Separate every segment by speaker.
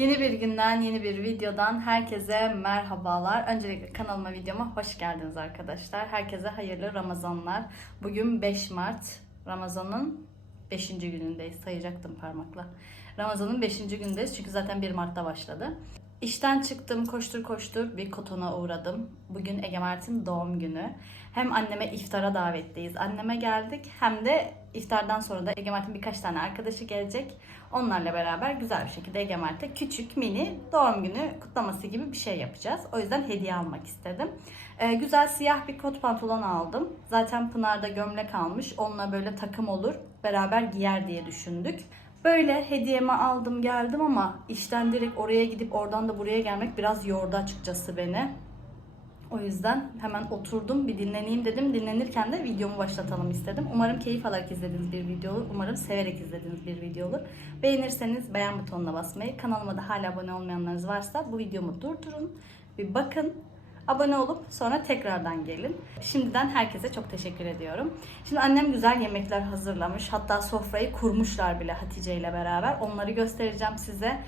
Speaker 1: Yeni bir günden, yeni bir videodan herkese merhabalar. Öncelikle kanalıma, videoma hoş geldiniz arkadaşlar. Herkese hayırlı Ramazanlar. Bugün 5 Mart. Ramazan'ın 5. günündeyiz. Sayacaktım parmakla. Ramazan'ın 5. günündeyiz çünkü zaten 1 Mart'ta başladı. İşten çıktım, koştur koştur bir kotona uğradım. Bugün Ege Mert'in doğum günü. Hem anneme iftara davetliyiz. Anneme geldik hem de iftardan sonra da Ege Mert'in birkaç tane arkadaşı gelecek. Onlarla beraber güzel bir şekilde Ege Mert'e küçük mini doğum günü kutlaması gibi bir şey yapacağız. O yüzden hediye almak istedim. Ee, güzel siyah bir kot pantolon aldım. Zaten Pınar'da gömlek almış. Onunla böyle takım olur. Beraber giyer diye düşündük. Böyle hediyemi aldım geldim ama işten direkt oraya gidip oradan da buraya gelmek biraz yordu açıkçası beni. O yüzden hemen oturdum bir dinleneyim dedim. Dinlenirken de videomu başlatalım istedim. Umarım keyif alarak izlediğiniz bir video olur. Umarım severek izlediğiniz bir video olur. Beğenirseniz beğen butonuna basmayı, kanalıma da hala abone olmayanlarınız varsa bu videomu durdurun. Bir bakın. Abone olup sonra tekrardan gelin. Şimdiden herkese çok teşekkür ediyorum. Şimdi annem güzel yemekler hazırlamış. Hatta sofrayı kurmuşlar bile Hatice ile beraber. Onları göstereceğim size.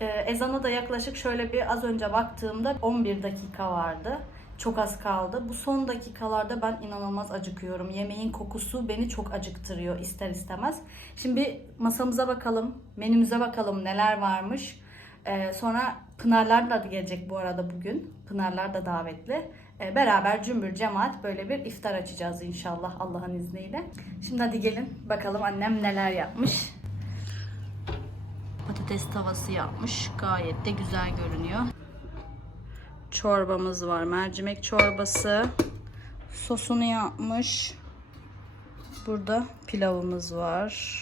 Speaker 1: Ee, ezana da yaklaşık şöyle bir az önce baktığımda 11 dakika vardı. Çok az kaldı. Bu son dakikalarda ben inanılmaz acıkıyorum. Yemeğin kokusu beni çok acıktırıyor ister istemez. Şimdi masamıza bakalım, menümüze bakalım neler varmış. Ee, sonra Pınarlar da gelecek bu arada bugün. Pınarlar da davetli. Ee, beraber cümbür cemaat böyle bir iftar açacağız inşallah Allah'ın izniyle. Şimdi hadi gelin bakalım annem neler yapmış. Patates tavası yapmış. Gayet de güzel görünüyor. Çorbamız var. Mercimek çorbası. Sosunu yapmış. Burada pilavımız var.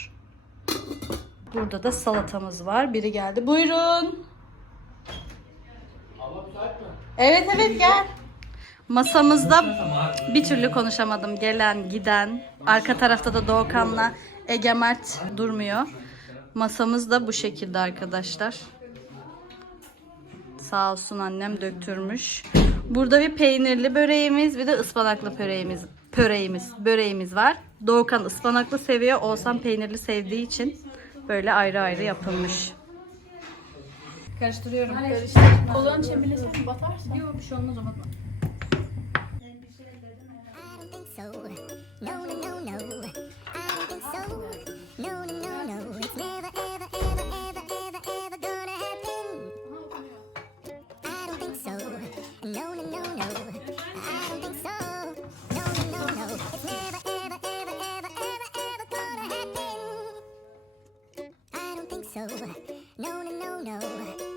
Speaker 1: Burada da salatamız var. Biri geldi. Buyurun. Evet evet gel. Masamızda bir türlü konuşamadım. Gelen giden. Arka tarafta da Doğukan'la Ege Mert durmuyor. Masamız da bu şekilde arkadaşlar. Sağ olsun annem döktürmüş. Burada bir peynirli böreğimiz, bir de ıspanaklı böreğimiz, böreğimiz, böreğimiz var. Doğukan ıspanaklı seviyor, Oğuzhan peynirli sevdiği için böyle ayrı ayrı yapılmış. Karıştırıyorum.
Speaker 2: Kolon çeviresen batarsın.
Speaker 1: Yok bir şey olmaz o batma.
Speaker 3: I don't think so. No, no, no, no.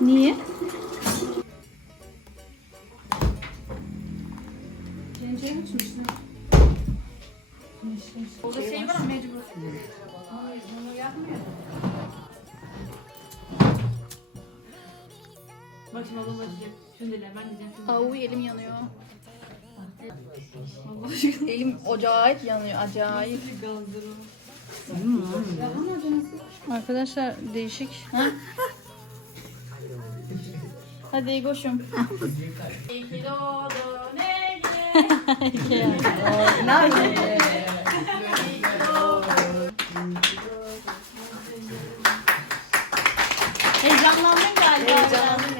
Speaker 1: Niye?
Speaker 2: Şunu
Speaker 1: Avu elim yanıyor.
Speaker 2: Allah aşkına.
Speaker 1: Elim acayip yanıyor acayip. Arkadaşlar değişik. Ha? Hadi Egoş'um. Ne yapayım? Heyecanlandın galiba. Heyecanlandım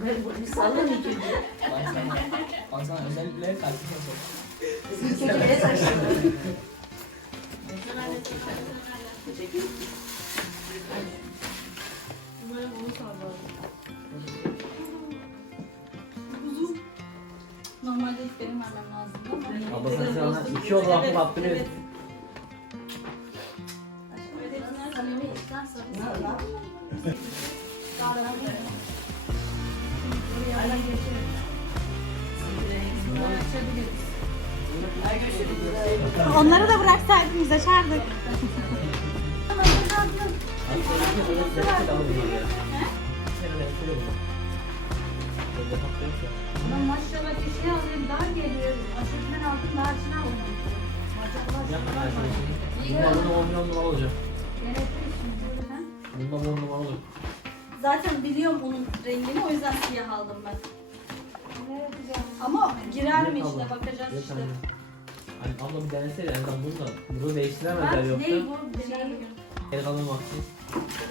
Speaker 2: Ben
Speaker 4: bunu sallamayayım ki. Bak sana özellikleri
Speaker 5: takip et. Bizim köşeye taşıdım.
Speaker 2: Umarım onu sallar. Uzun.
Speaker 1: Normalde hiç benim vermem lazım ama.
Speaker 5: Abla sen sana iki yol
Speaker 1: lafı
Speaker 5: hakkını
Speaker 1: ver.
Speaker 2: Samimi
Speaker 1: istersen. Ne lan? Daha da Ara geçelim. Açabiliriz.
Speaker 2: Onları da bıraksaydınız açardık. Maşallah bir şey alayım daha geliyor. Aşırıdan aldım daha içine aldım.
Speaker 5: Bundan 10 numara olacak.
Speaker 2: Gerekli şimdi.
Speaker 5: Bundan 10 numara olacak.
Speaker 1: Zaten biliyorum onun rengini o yüzden siyah aldım ben. Ama girer mi
Speaker 5: Yok
Speaker 1: içine
Speaker 5: abla.
Speaker 1: bakacağız
Speaker 5: Yok
Speaker 1: işte.
Speaker 5: anne. Hani abla bir deneseydi en azından bunu da. Bunu değiştiremezler
Speaker 1: Ben
Speaker 5: yoksa.
Speaker 1: değil bu şey.
Speaker 5: El kalmamak için.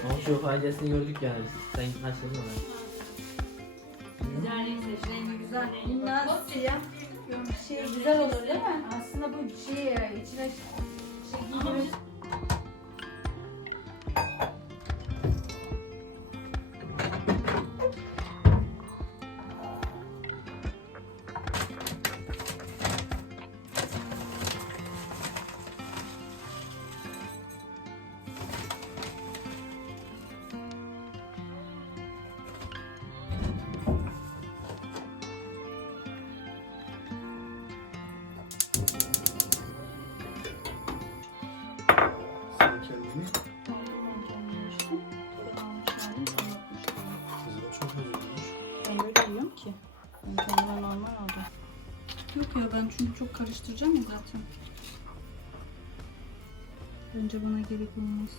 Speaker 5: Ama şu faydasını gördük yani biz. Sen kaçırdın onu.
Speaker 2: Güzel renk seç. Rengi güzel.
Speaker 1: Bunlar siyah şey güzel olur değil mi?
Speaker 2: Aslında bu şey içine şey giydirmiş.
Speaker 6: Sen
Speaker 1: karıştıracağım ya zaten. Bence bana gerek olmaz.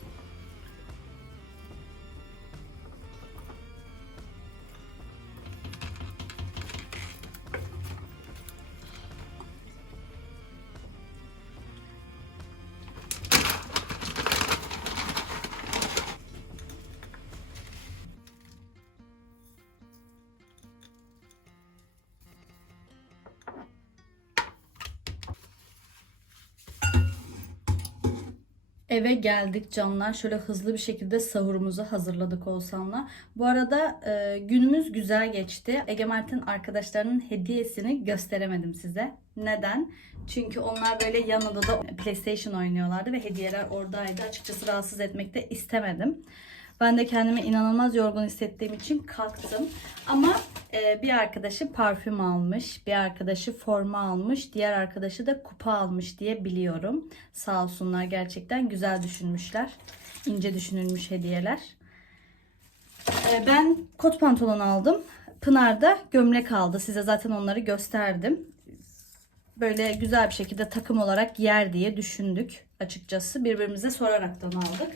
Speaker 1: Eve geldik canlar. Şöyle hızlı bir şekilde sahurumuzu hazırladık Oğuzhan'la. Bu arada e, günümüz güzel geçti. Ege Mert'in arkadaşlarının hediyesini gösteremedim size. Neden? Çünkü onlar böyle yan odada PlayStation oynuyorlardı ve hediyeler oradaydı. Açıkçası rahatsız etmek de istemedim. Ben de kendimi inanılmaz yorgun hissettiğim için kalktım. Ama bir arkadaşı parfüm almış, bir arkadaşı forma almış, diğer arkadaşı da kupa almış diye biliyorum. Sağ olsunlar gerçekten güzel düşünmüşler. İnce düşünülmüş hediyeler. E, ben kot pantolon aldım. Pınar da gömlek aldı. Size zaten onları gösterdim. Böyle güzel bir şekilde takım olarak yer diye düşündük açıkçası. Birbirimize soraraktan aldık.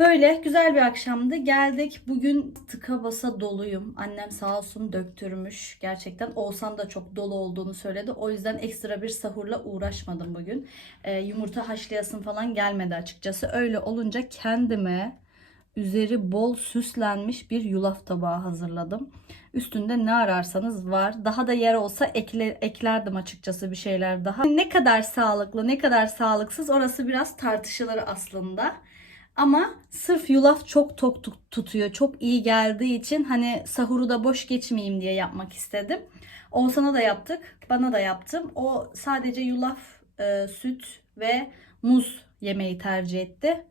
Speaker 1: Böyle güzel bir akşamdı. Geldik. Bugün tıka basa doluyum. Annem sağ olsun döktürmüş. Gerçekten Oğuzhan da çok dolu olduğunu söyledi. O yüzden ekstra bir sahurla uğraşmadım bugün. Ee, yumurta haşlayasın falan gelmedi açıkçası. Öyle olunca kendime üzeri bol süslenmiş bir yulaf tabağı hazırladım. Üstünde ne ararsanız var. Daha da yer olsa ekle, eklerdim açıkçası bir şeyler daha. Ne kadar sağlıklı, ne kadar sağlıksız orası biraz tartışılır aslında. Ama sırf yulaf çok tok tut- tutuyor. Çok iyi geldiği için hani sahuru da boş geçmeyeyim diye yapmak istedim. Oğuzhan'a da yaptık. Bana da yaptım. O sadece yulaf, e, süt ve muz yemeği tercih etti.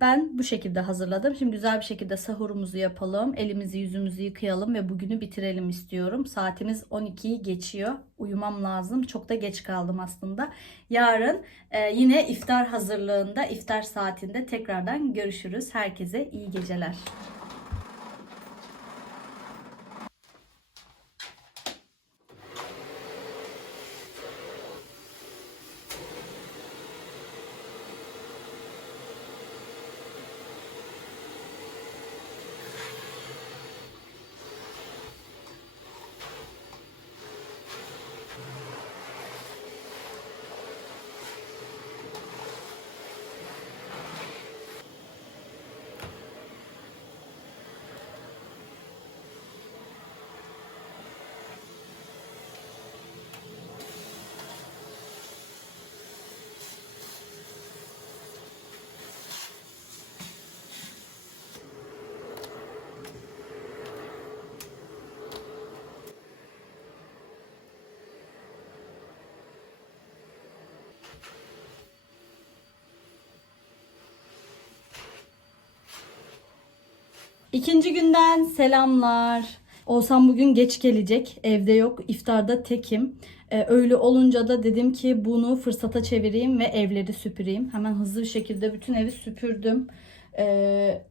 Speaker 1: Ben bu şekilde hazırladım. Şimdi güzel bir şekilde sahurumuzu yapalım. Elimizi yüzümüzü yıkayalım ve bugünü bitirelim istiyorum. Saatimiz 12'yi geçiyor. Uyumam lazım. Çok da geç kaldım aslında. Yarın e, yine iftar hazırlığında, iftar saatinde tekrardan görüşürüz. Herkese iyi geceler. İkinci günden selamlar. Oğuzhan bugün geç gelecek. Evde yok. İftarda tekim. Ee, öyle olunca da dedim ki bunu fırsata çevireyim ve evleri süpüreyim. Hemen hızlı bir şekilde bütün evi süpürdüm. Ee,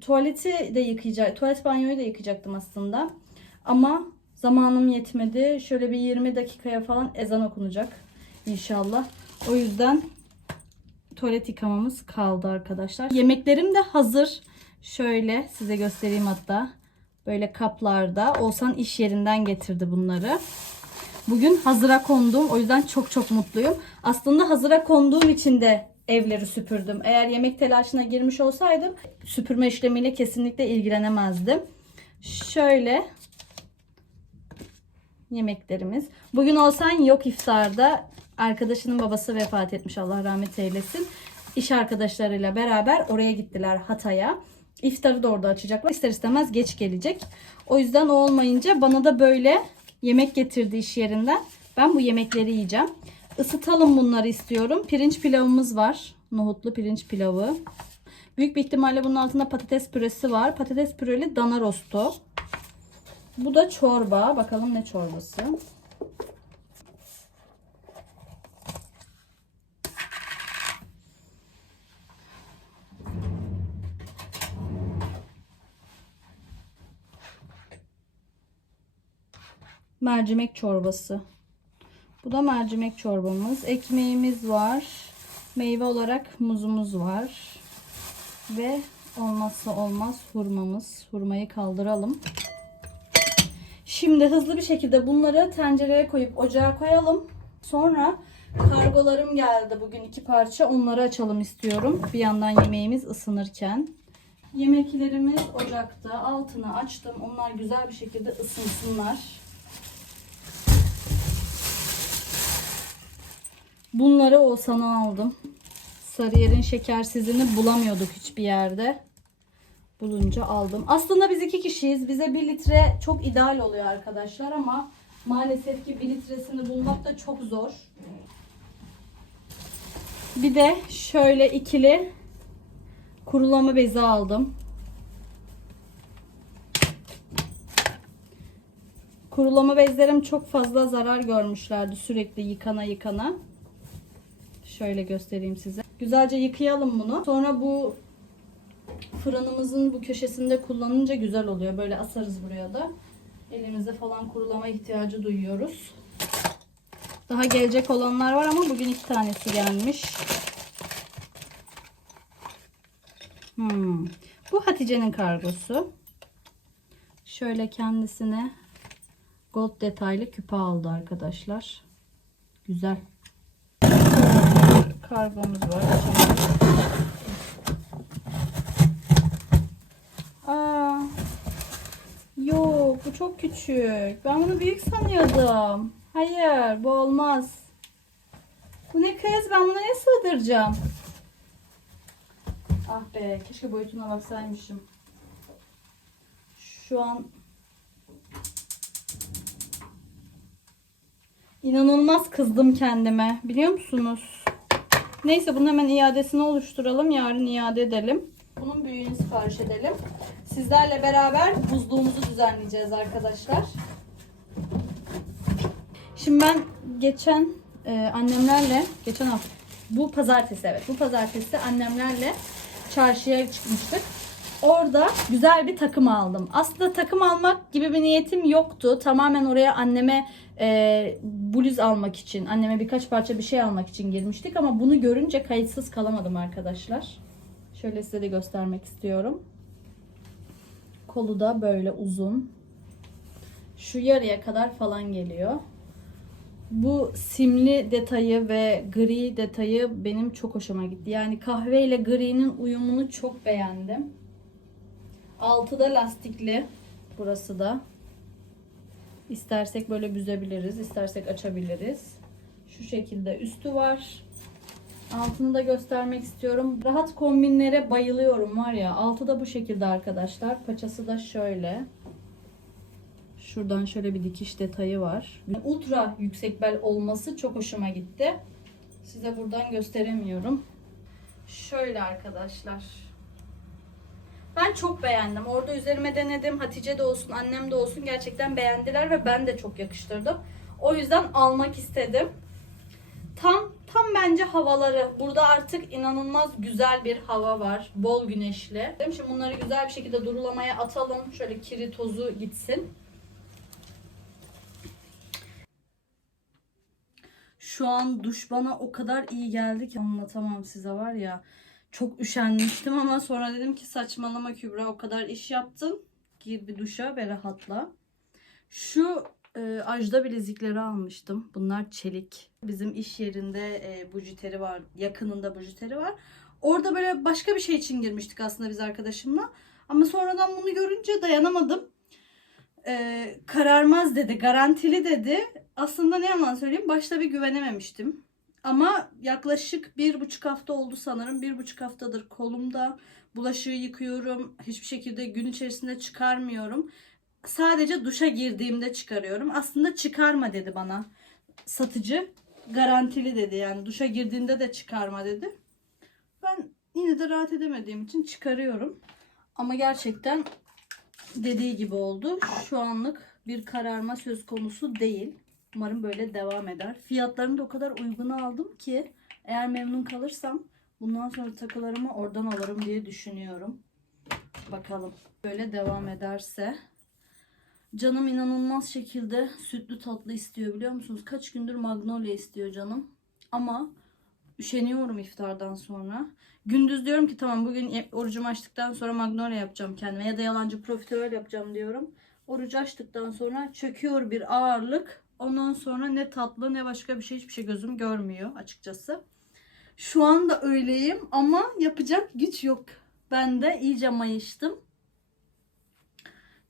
Speaker 1: tuvaleti de yıkayacak, tuvalet banyoyu da yıkayacaktım aslında. Ama zamanım yetmedi. Şöyle bir 20 dakikaya falan ezan okunacak inşallah. O yüzden tuvalet yıkamamız kaldı arkadaşlar. Yemeklerim de hazır. Şöyle size göstereyim hatta. Böyle kaplarda. Olsan iş yerinden getirdi bunları. Bugün hazıra kondum. O yüzden çok çok mutluyum. Aslında hazıra konduğum için de evleri süpürdüm. Eğer yemek telaşına girmiş olsaydım süpürme işlemiyle kesinlikle ilgilenemezdim. Şöyle yemeklerimiz. Bugün olsan yok iftarda. Arkadaşının babası vefat etmiş Allah rahmet eylesin. İş arkadaşlarıyla beraber oraya gittiler Hatay'a. İftarı da orada açacaklar. İster istemez geç gelecek. O yüzden o olmayınca bana da böyle yemek getirdi iş yerinden. Ben bu yemekleri yiyeceğim. Isıtalım bunları istiyorum. Pirinç pilavımız var. Nohutlu pirinç pilavı. Büyük bir ihtimalle bunun altında patates püresi var. Patates püreli dana rostu. Bu da çorba. Bakalım ne çorbası. Mercimek çorbası. Bu da mercimek çorbamız. Ekmeğimiz var. Meyve olarak muzumuz var. Ve olmazsa olmaz hurmamız. Hurmayı kaldıralım. Şimdi hızlı bir şekilde bunları tencereye koyup ocağa koyalım. Sonra kargolarım geldi bugün iki parça. Onları açalım istiyorum. Bir yandan yemeğimiz ısınırken. Yemeklerimiz ocakta. Altını açtım. Onlar güzel bir şekilde ısınsınlar. Bunları Oğuzhan'a aldım. Sarıyer'in şekersizini bulamıyorduk hiçbir yerde. Bulunca aldım. Aslında biz iki kişiyiz. Bize bir litre çok ideal oluyor arkadaşlar ama maalesef ki bir litresini bulmak da çok zor. Bir de şöyle ikili kurulama bezi aldım. Kurulama bezlerim çok fazla zarar görmüşlerdi sürekli yıkana yıkana. Şöyle göstereyim size. Güzelce yıkayalım bunu. Sonra bu fırınımızın bu köşesinde kullanınca güzel oluyor. Böyle asarız buraya da. Elimizde falan kurulama ihtiyacı duyuyoruz. Daha gelecek olanlar var ama bugün iki tanesi gelmiş. Hmm. Bu Hatice'nin kargosu. Şöyle kendisine gold detaylı küpe aldı arkadaşlar. Güzel. Kargomuz var. Aa, yok bu çok küçük. Ben bunu büyük sanıyordum. Hayır bu olmaz. Bu ne kız? Ben bunu ne sığdıracağım? Ah be keşke boyutuna baksaymışım. Şu an inanılmaz kızdım kendime. Biliyor musunuz? Neyse bunun hemen iadesini oluşturalım. Yarın iade edelim. Bunun büyüğünü sipariş edelim. Sizlerle beraber buzluğumuzu düzenleyeceğiz arkadaşlar. Şimdi ben geçen e, annemlerle, geçen hafta, bu pazartesi evet, bu pazartesi annemlerle çarşıya çıkmıştık. Orada güzel bir takım aldım. Aslında takım almak gibi bir niyetim yoktu. Tamamen oraya anneme e, bluz almak için, anneme birkaç parça bir şey almak için girmiştik. Ama bunu görünce kayıtsız kalamadım arkadaşlar. Şöyle size de göstermek istiyorum. Kolu da böyle uzun. Şu yarıya kadar falan geliyor. Bu simli detayı ve gri detayı benim çok hoşuma gitti. Yani kahve ile gri'nin uyumunu çok beğendim. Altı da lastikli. Burası da. İstersek böyle büzebiliriz. istersek açabiliriz. Şu şekilde üstü var. Altını da göstermek istiyorum. Rahat kombinlere bayılıyorum var ya. Altı da bu şekilde arkadaşlar. Paçası da şöyle. Şuradan şöyle bir dikiş detayı var. Ultra yüksek bel olması çok hoşuma gitti. Size buradan gösteremiyorum. Şöyle arkadaşlar. Ben çok beğendim. Orada üzerime denedim. Hatice de olsun, annem de olsun gerçekten beğendiler ve ben de çok yakıştırdım. O yüzden almak istedim. Tam tam bence havaları. Burada artık inanılmaz güzel bir hava var. Bol güneşli. Şimdi bunları güzel bir şekilde durulamaya atalım. Şöyle kiri tozu gitsin. Şu an duş bana o kadar iyi geldi ki anlatamam size var ya. Çok üşenmiştim ama sonra dedim ki saçmalama Kübra o kadar iş yaptın. Gir bir duşa ve rahatla. Şu e, ajda bilezikleri almıştım. Bunlar çelik. Bizim iş yerinde e, bujiteri var. Yakınında bujiteri var. Orada böyle başka bir şey için girmiştik aslında biz arkadaşımla. Ama sonradan bunu görünce dayanamadım. E, kararmaz dedi, garantili dedi. Aslında ne yalan söyleyeyim başta bir güvenememiştim. Ama yaklaşık bir buçuk hafta oldu sanırım. Bir buçuk haftadır kolumda. Bulaşığı yıkıyorum. Hiçbir şekilde gün içerisinde çıkarmıyorum. Sadece duşa girdiğimde çıkarıyorum. Aslında çıkarma dedi bana. Satıcı garantili dedi. Yani duşa girdiğinde de çıkarma dedi. Ben yine de rahat edemediğim için çıkarıyorum. Ama gerçekten dediği gibi oldu. Şu anlık bir kararma söz konusu değil. Umarım böyle devam eder. Fiyatlarını da o kadar uyguna aldım ki eğer memnun kalırsam bundan sonra takılarımı oradan alırım diye düşünüyorum. Bakalım. Böyle devam ederse. Canım inanılmaz şekilde sütlü tatlı istiyor biliyor musunuz? Kaç gündür magnolia istiyor canım. Ama üşeniyorum iftardan sonra. Gündüz diyorum ki tamam bugün orucumu açtıktan sonra magnolia yapacağım kendime ya da yalancı profiterol yapacağım diyorum. Orucu açtıktan sonra çöküyor bir ağırlık. Ondan sonra ne tatlı ne başka bir şey hiçbir şey gözüm görmüyor açıkçası. Şu anda öyleyim ama yapacak güç yok. Ben de iyice mayıştım.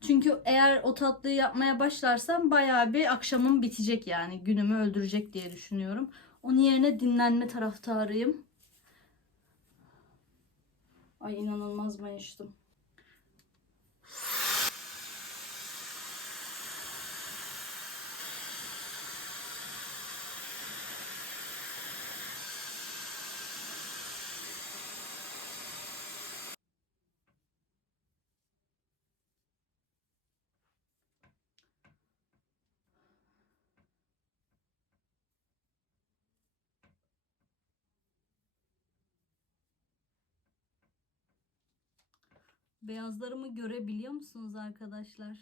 Speaker 1: Çünkü eğer o tatlıyı yapmaya başlarsam bayağı bir akşamım bitecek yani. Günümü öldürecek diye düşünüyorum. Onun yerine dinlenme taraftarıyım. Ay inanılmaz mayıştım. Beyazlarımı görebiliyor musunuz arkadaşlar?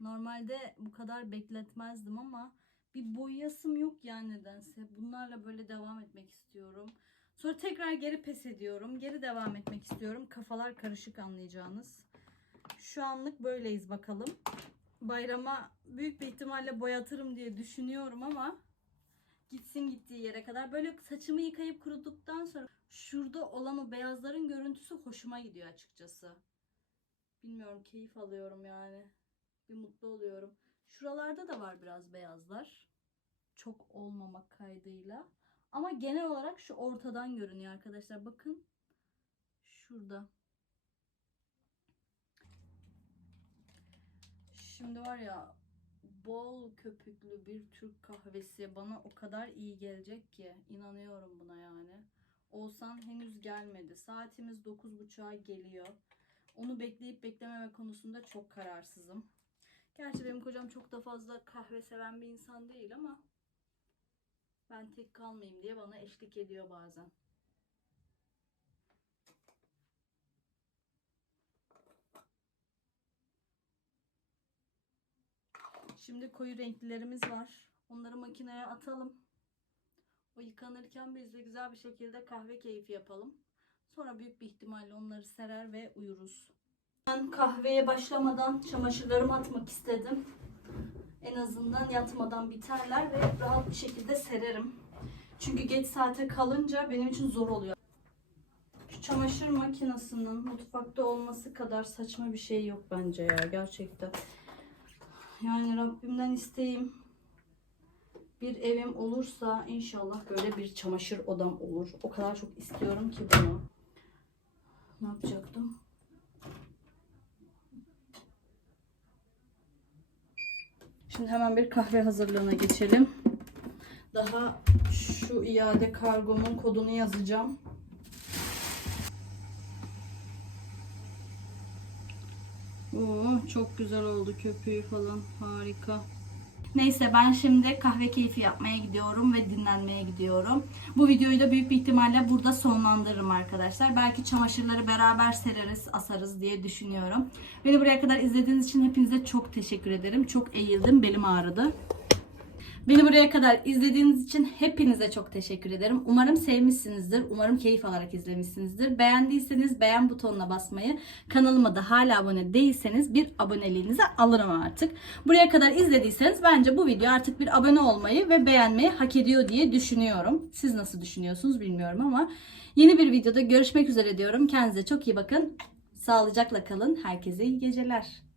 Speaker 1: Normalde bu kadar bekletmezdim ama bir boyasım yok yani nedense. Bunlarla böyle devam etmek istiyorum. Sonra tekrar geri pes ediyorum. Geri devam etmek istiyorum. Kafalar karışık anlayacağınız. Şu anlık böyleyiz bakalım. Bayrama büyük bir ihtimalle boyatırım diye düşünüyorum ama gitsin gittiği yere kadar. Böyle saçımı yıkayıp kuruduktan sonra şurada olan o beyazların görüntüsü hoşuma gidiyor açıkçası. Bilmiyorum keyif alıyorum yani. Bir mutlu oluyorum. Şuralarda da var biraz beyazlar. Çok olmamak kaydıyla. Ama genel olarak şu ortadan görünüyor arkadaşlar. Bakın. Şurada. Şimdi var ya bol köpüklü bir Türk kahvesi bana o kadar iyi gelecek ki inanıyorum buna yani. Olsan henüz gelmedi. Saatimiz 9.30'a geliyor. Onu bekleyip beklememe konusunda çok kararsızım. Gerçi benim kocam çok da fazla kahve seven bir insan değil ama ben tek kalmayayım diye bana eşlik ediyor bazen. Şimdi koyu renklilerimiz var. Onları makineye atalım. O yıkanırken biz de güzel bir şekilde kahve keyfi yapalım. Sonra büyük bir ihtimalle onları serer ve uyuruz. Ben kahveye başlamadan çamaşırlarımı atmak istedim. En azından yatmadan biterler ve rahat bir şekilde sererim. Çünkü geç saate kalınca benim için zor oluyor. Şu çamaşır makinesinin mutfakta olması kadar saçma bir şey yok bence ya gerçekten. Yani Rabbimden isteğim bir evim olursa inşallah böyle bir çamaşır odam olur. O kadar çok istiyorum ki bunu. Ne yapacaktım? Şimdi hemen bir kahve hazırlığına geçelim. Daha şu iade kargomun kodunu yazacağım. Oo, çok güzel oldu köpüğü falan. Harika. Neyse ben şimdi kahve keyfi yapmaya gidiyorum ve dinlenmeye gidiyorum. Bu videoyu da büyük bir ihtimalle burada sonlandırırım arkadaşlar. Belki çamaşırları beraber sereriz, asarız diye düşünüyorum. Beni buraya kadar izlediğiniz için hepinize çok teşekkür ederim. Çok eğildim, belim ağrıdı. Beni buraya kadar izlediğiniz için hepinize çok teşekkür ederim. Umarım sevmişsinizdir. Umarım keyif alarak izlemişsinizdir. Beğendiyseniz beğen butonuna basmayı, kanalıma da hala abone değilseniz bir aboneliğinizi alırım artık. Buraya kadar izlediyseniz bence bu video artık bir abone olmayı ve beğenmeyi hak ediyor diye düşünüyorum. Siz nasıl düşünüyorsunuz bilmiyorum ama yeni bir videoda görüşmek üzere diyorum. Kendinize çok iyi bakın. Sağlıcakla kalın. Herkese iyi geceler.